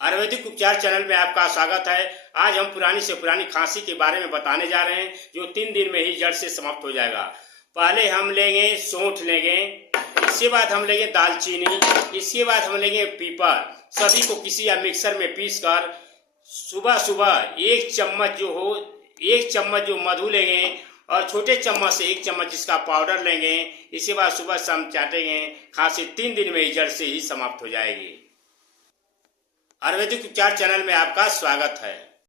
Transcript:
आयुर्वेदिक उपचार चैनल में आपका स्वागत है। आज हम पुरानी से पुरानी खांसी के बारे में बताने जा रहे हैं, जो 3 दिन में ही जड़ से समाप्त हो जाएगा। पहले हम लेंगे सौंठ लेंगे, इसके बाद हम लेंगे दालचीनी, इसके बाद हम लेंगे पीपल। सभी को किसी या मिक्सर में पीस कर सुबह सुबह 1 चम्मच जो मधु लेंगे और छोटे चम्मच से 1 चम्मच इसका पाउडर लेंगे। इसके बाद सुबह शाम चाटेंगे। खांसी 3 दिन में ही जड़ से ही समाप्त हो जाएगी। आयुर्वेदिक उपचार चैनल में आपका स्वागत है।